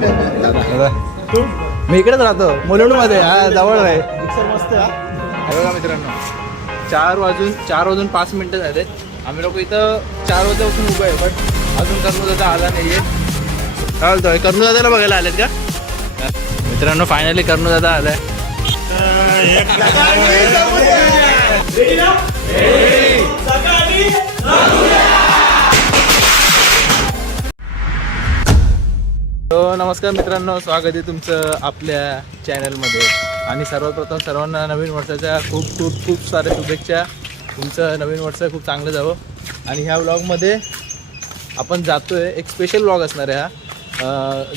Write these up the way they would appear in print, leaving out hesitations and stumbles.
दादा मी इकडेच राहतो मुलुंड मध्ये. हा जवळ आहे. मस्त बघा मित्रांनो 4 वाजून 5 मिनिटं झाले. आम्ही लोक इथं 4 वाजल्यापासून उभं आहे, बट अजून कर्णूदादा आला नाहीये. काय बोलतोय, कर्णूदादाला बघायला आलेत का मित्रांनो? फायनली कर्णूदादा आलाय. नमस्कार मित्रांनो, स्वागत आहे तुमचं आपल्या चॅनलमध्ये. आणि सर्वप्रथम सर्वांना नवीन वर्षाच्या खूप साऱ्या शुभेच्छा. तुमचं नवीन वर्ष खूप चांगलं जावं. आणि ह्या व्लॉगमध्ये आपण जातो आहे, एक स्पेशल व्लॉग असणार आहे हा.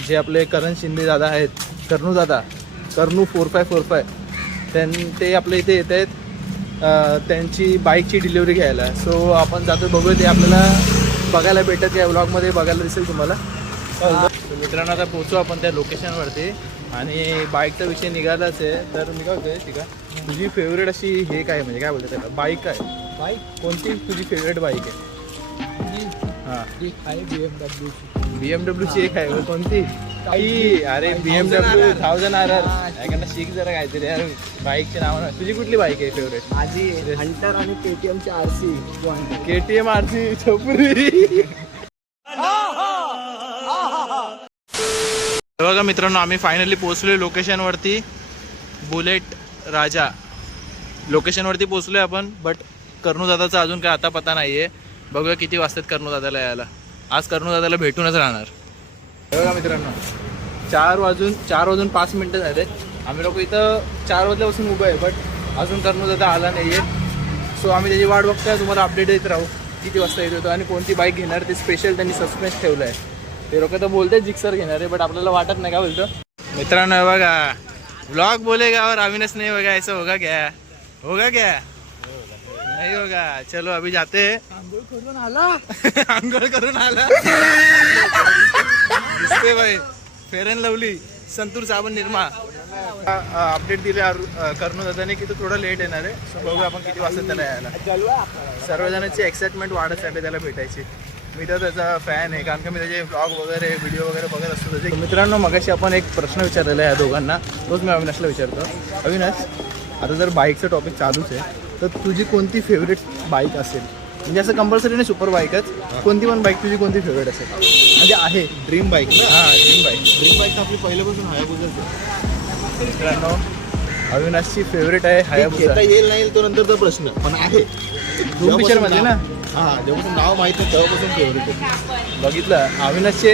जे आपले करण शिंदे दादा आहेत, कर्णूदादा, कर्णू 4545, ते आपल्या इथे येत आहेत त्यांची बाईकची डिलिव्हरी घ्यायला. सो आपण जातो, बघूया ते आपल्याला बघायला भेटत या व्लॉगमध्ये, बघायला दिसेल तुम्हाला. मित्रांनो आता पोहोचू आपण त्या लोकेशनवरती. आणि बाईकचा विषय निघालाच आहे. तर मी काय होते ठीक आहे, तुझी फेवरेट अशी हे काय, म्हणजे काय बोलते त्याला, बाईक काय? बाईक कोणती तुझी फेवरेट बाईक आहे? हां BMW ची एक आहे. कोणती? अरे BMW 1000 RR. एखादा शिक जरा काहीतरी यार बाईकचे नाव ना. तुझी कुठली बाईक आहे फेवरेट? माझी हंटर आणि KTM ची RC. KTM RC छपरी. बघा मित्रांनो, आम्ही फायनली पोहोचलोय लोकेशनवरती. बुलेट राजा लोकेशनवरती पोहोचलोय आपण. बट कर्णूदादाचा अजून काय आता पता नाही आहे. बघूया किती वाजतात कर्णूदादाला यायला. आज कर्णूदादाला भेटूनच राहणार. बघा मित्रांनो 4 वाजून 5 मिनिटं झाले. आम्ही लोक इथं 4 वाजल्यापासून उभं आहे, बट अजून कर्णूदादा आला नाही आहे. सो आम्ही त्याची वाट बघतोय. तुम्हाला अपडेट देत राहू किती वाजता येत होतो आणि कोणती बाईक घेणार ते स्पेशल त्यांनी सस्पेन्स ठेवलं आहे. ते लोक तर बोलते जिक्सर घेणार आहे, बट आपल्याला वाटत नाही. का बोलतो मित्रांनो, बघा ब्लॉग बोलेगा और अविनाश नहीं होगा, ऐसा होगा क्या? होगा क्या? नहीं होगा. चलो अभी जाते हैं. आंघोळ करून आला दिसते भाई. फेअर अँड लवली, संतूर साबण, निरमा. अपडेट दिले कर्णूदादाने की तो थोडा लेट येणार आहे. सो बघूया आपण किती वाजता त्याला यायला. सर्वजणांची एक्साइटमेंट वाढत चालली त्याला भेटायची. मी तर त्याचा फॅन आहे, कारण की मी त्याचे व्लॉग वगैरे व्हिडिओ वगैरे बघत असतो त्याचे. मित्रांनो मगाशी आपण एक प्रश्न विचारलेला आहे या दोघांना, तोच मी अविनाशला विचारतो. अविनाश, आता जर बाईकचं टॉपिक चालूच आहे, तर तुझी कोणती फेवरेट बाईक असेल? म्हणजे असं कंपल्सरी नाही सुपर बाईकच, कोणती पण बाईक तुझी कोणती फेवरेट असेल म्हणजे आहे? ड्रीम बाईक ना? हां ड्रीम बाईक आपली पहिल्यापासून हायाबुसाच आहे. मित्रांनो अविनाशची फेवरेट आहे हायाबुसा. घेता येईल नाही तो नंतरचा प्रश्न, पण आहे दोन पिक्चरमध्ये ना. हां, जेव्हापासून नाव माहीत नाही तेव्हापासून फेवरेट आहे. बघितलं, अविनाशचे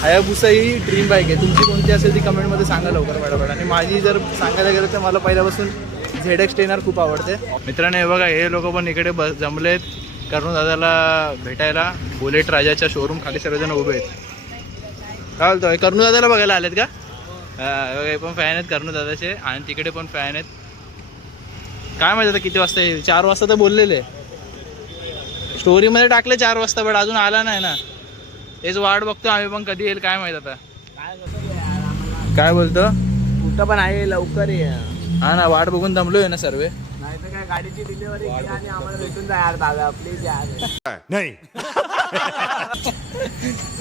हायाबुसा ही ड्रीम बाईक आहे. तुमची कोणती असेल ती कमेंटमध्ये सांगा लवकर पटापट. आणि माझी जर सांगायला गेलं तर मला पहिल्यापासून ZX 10R खूप आवडते. मित्रांनो हे बघा, हे लोक पण इकडे जमलेत कर्णूदादाला भेटायला. बुलेट राजाच्या शोरूम खाली सर्वजण उभे आहेत. काय बोलतोय, कर्णूदादाला बघायला आलेत का? बघा हे पण फॅन आहेत कर्णूदादाचे, आणि तिकडे पण फॅन आहेत. काय माहिती आता किती वाजता येईल. 4 वाजता तर बोललेले, स्टोरीमध्ये टाकले 4 वाजता, बट अजून आला नाही ना. तेच वाट बघतो आम्ही पण, कधी येईल काय माहित आता. काय बोलतो, कुठं पण आहे, लवकर ये. हा ना, वाट बघून दमलोय ना सर्व. नाही तर काय, गाडीची डिलिव्हरी आणि आम्हाला भेटून जा यार दादा, प्लीज यार. नाही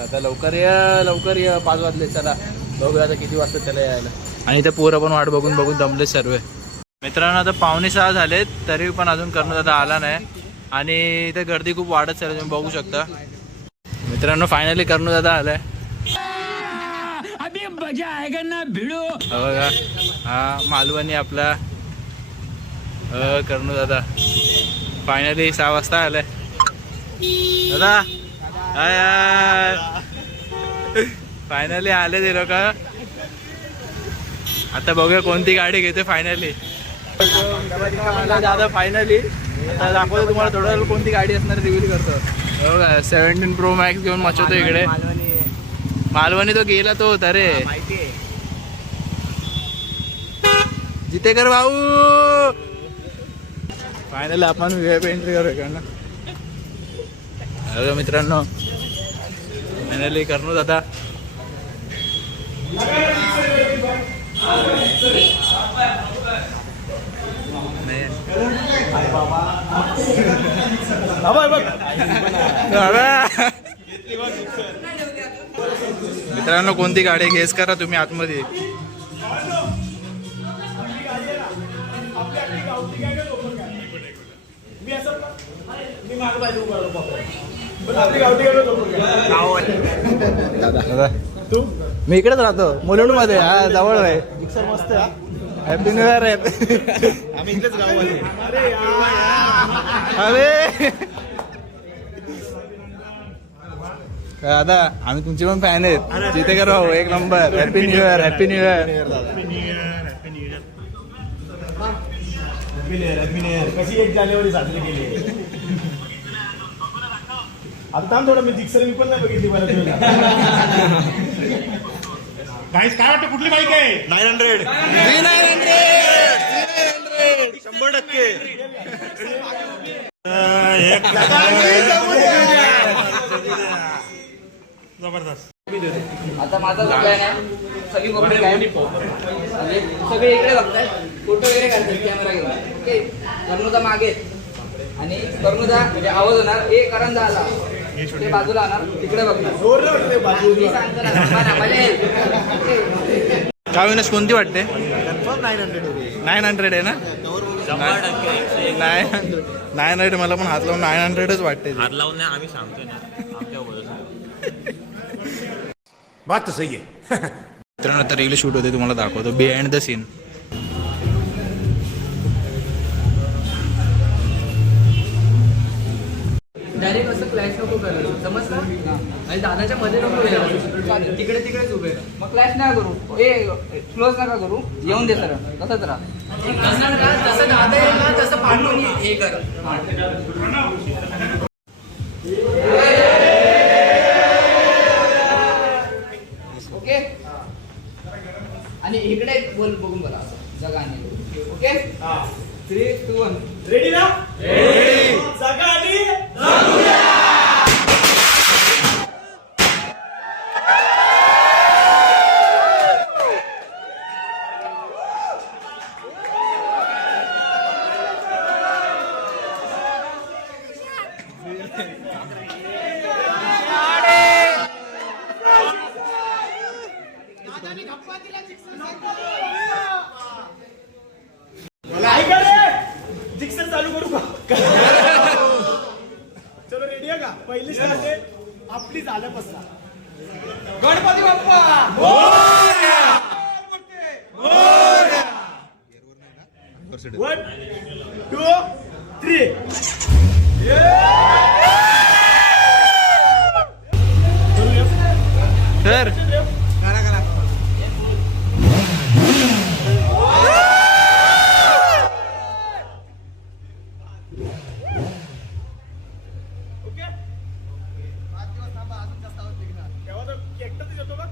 आता लवकर ये 5 वाजले. चला बघूया आता किती वाजता त्याला यायला. आणि ते पोरं पण वाट बघून दमले सर्व. मित्रांनो आता 5:45 झालेत, तरी पण अजून कर्णूदादा आला नाही. आणि इथे गर्दी खूप वाढत चालली, तुम्ही बघू शकता. मित्रांनो फायनली कर्णूदादा आलाय. अभी मजा आएगा ना भिडो. बघा हा मालवणी आपला कर्णूदादा फायनली 6 वाजता आलाय. दादा फायनली आले ते लोक. आता बघूया कोणती गाडी घेते फायनली. दादा फायनली आता दाखवतो तुम्हाला थोडा वेळ कोणती गाडी असणार रिव्हील करतो. बघा 17 Pro Max घेऊन मचवतो इकडे. मालवणी तो गेला तो होता रे. जितेकर भाऊ. फायनली आपण VIP एंट्री करू इकडनं. बघा मित्रांनो फायनली कर्णूदादा. मित्रांनो कोणती गाडी गेस करा तुम्ही आतमध्ये. दादा तू मी इकडेच राहतो मुलुंड मध्ये. हा जवळ आहे. मिक्सर मस्त आहे. Happy new year. आम्ही इकडेच गावामध्ये. अरे दादा आम्ही तुमचे पण फॅन आहेत. जिथे करा भाऊ एक number. Happy new year. Happy new year. कशी 1 जानेवारी साजरी केली. आता थोडं मी जिक्सर मी पण नाही बघितली मला. काय वाटतं कुठली बाईक आहे? 900. 100%. जबरदस्त. आता माझा जो प्लॅन आहे सगळी मोबाईल काय म्हणजे सगळे इकडे बघताय फोटो वगैरे काढतात कॅमेरा घेऊन. ओके कर्णुदा मागे आणि कर्णुदा म्हणजे आवाज होणार ए करंजा आला ते बाजूला आणणार तिकडे बघणार. मी सांगतो ना मजा येईल. काय विनाश कोणती वाटते? 900 आहे ना? 900 मला पण हात लावून 900च वाटते. हात लावून नाही आम्ही सांगतोय ना आमच्या बात तर सही आहे. मित्रांनो आता रेगले शूट होते तुम्हाला दाखवतो बिहाइंड द सीन. डायरेक्ट असं क्लॅश नको करायचं समजलं आणि दादाच्या मध्ये नको गेलं तिकडे तिकडेच उभे राहा. मग क्लॅश नका करू ए क्लोज नका करू येऊन दे सर तसंच राहा. जसं दादा येईल ना तसं पाठवून हे कर. ओके आणि इकडे बोल बघून बघा जगाने. ओके 3, 2, 1 रेडी ना? रेडी. सगळं आधी ऐका रे. जिक्सर चालू करू का? चलो रेडी आहे का? पहिली स्टार्ट आहे आपली झाल्यापासून. गणपती बाप्पा मोरया. 1, 2, 3. Sir okay. 5 दिवस थांबा अजून जास्त आवाज निघणार. तेव्हा तर एकटाच येतो का?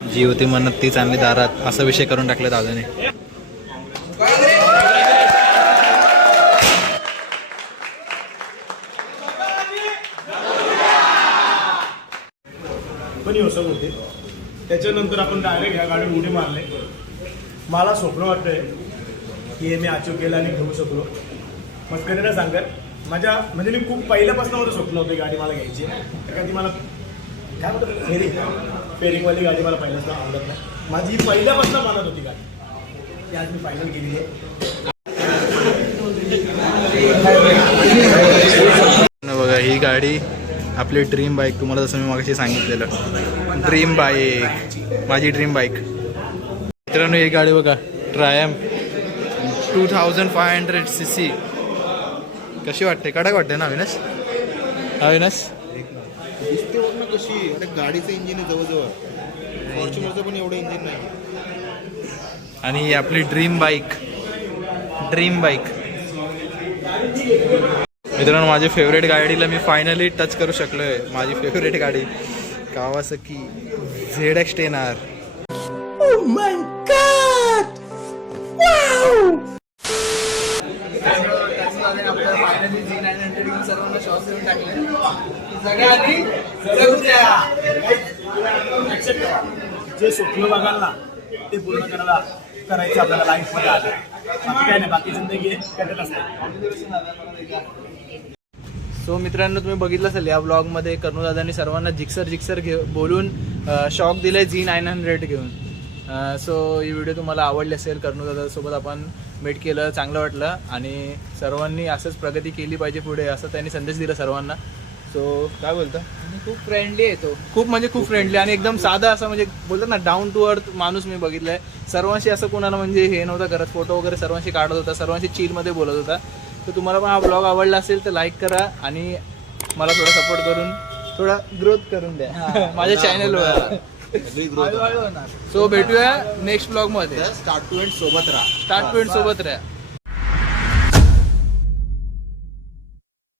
जी होती म्हणत तीच आणली दारात असा विषय करून टाकला दादाने. पण योसन होते. त्याच्यानंतर आपण डायरेक्ट ह्या गाडीवर उडी मारले. मला स्वप्न वाटतंय की हे मी अचीव केलं आणि घेऊ शकलो. मग कधी नाही सांगत माझ्या म्हणजे मी खूप पहिल्यापासून माझं स्वप्न होतं गाडी मला घ्यायची. कारण ती मला काय म्हणतात फेरिंगवाली गाडी मला पहिल्यापासून आवडत नाही. माझी पहिल्यापासून मनात होती गाडी ती आज मी फायनल केली आहे. बघा ही गाडी आपली ड्रीम बाईक. तुम्हाला जसं मी मागाशी सांगितलेलं ड्रीम बाईक माझी ड्रीम बाईक. मित्रांनो ही गाडी बघा ट्रायम्फ 2500 cc. कशी वाटते? कडक वाटते ना अविनाश? अविनाश दिसते वरनं कशी आता गाडीचं इंजिन आहे जवळजवळ. फॉर्च्युनरचं पण एवढं इंजिन नाही. आणि ही आपली ड्रीम बाईक. मित्रांनो माझी फेवरेट गाडीला मी फायनली टच करू शकलोय. माझी फेवरेट गाडी कावासाकी ZX-10R. सर्वांना शॉप देऊन टाकले. सगळ्यांनी जे स्वप्न बघाल ना ते पूर्ण करायचं आपल्याला लाईफ मध्ये आलं. बाकी काय नाही. बाकी जिंदगी कटत असते. सो मित्रांनो, तुम्ही बघितलं असेल या ब्लॉगमध्ये कर्णूदादांनी सर्वांना जिक्सर बोलून शॉक दिलाय G900 घेऊन. सो ही व्हिडिओ तुम्हाला आवडली असेल. कर्णूदादासोबत आपण भेट केलं, चांगलं वाटलं आणि सर्वांनी असंच प्रगती केली पाहिजे पुढे, असं त्यांनी संदेश दिला सर्वांना. सो काय बोलतं, आणि खूप फ्रेंडली आहे तो. खूप म्हणजे खूप फ्रेंडली आणि एकदम साधा असं, म्हणजे बोलतात ना डाऊन टू अर्थ माणूस मी बघितलाय. सर्वांशी असं कोणाला म्हणजे हे नव्हतं करत, फोटो वगैरे सर्वांशी काढत होता, सर्वांशी चिलमध्ये बोलत होता. तर तुम्हाला पण हा ब्लॉग आवडला असेल तर लाईक करा आणि मला थोडा सपोर्ट करून थोडा ग्रोथ करून द्या माझ्या चॅनलवर. सगळी ग्रोथ हळूहळू होणार. सो भेटूया नेक्स्ट ब्लॉग मध्ये. स्टार्ट टू एंड सोबत राहा. स्टार्ट पॉइंट सोबत राहा.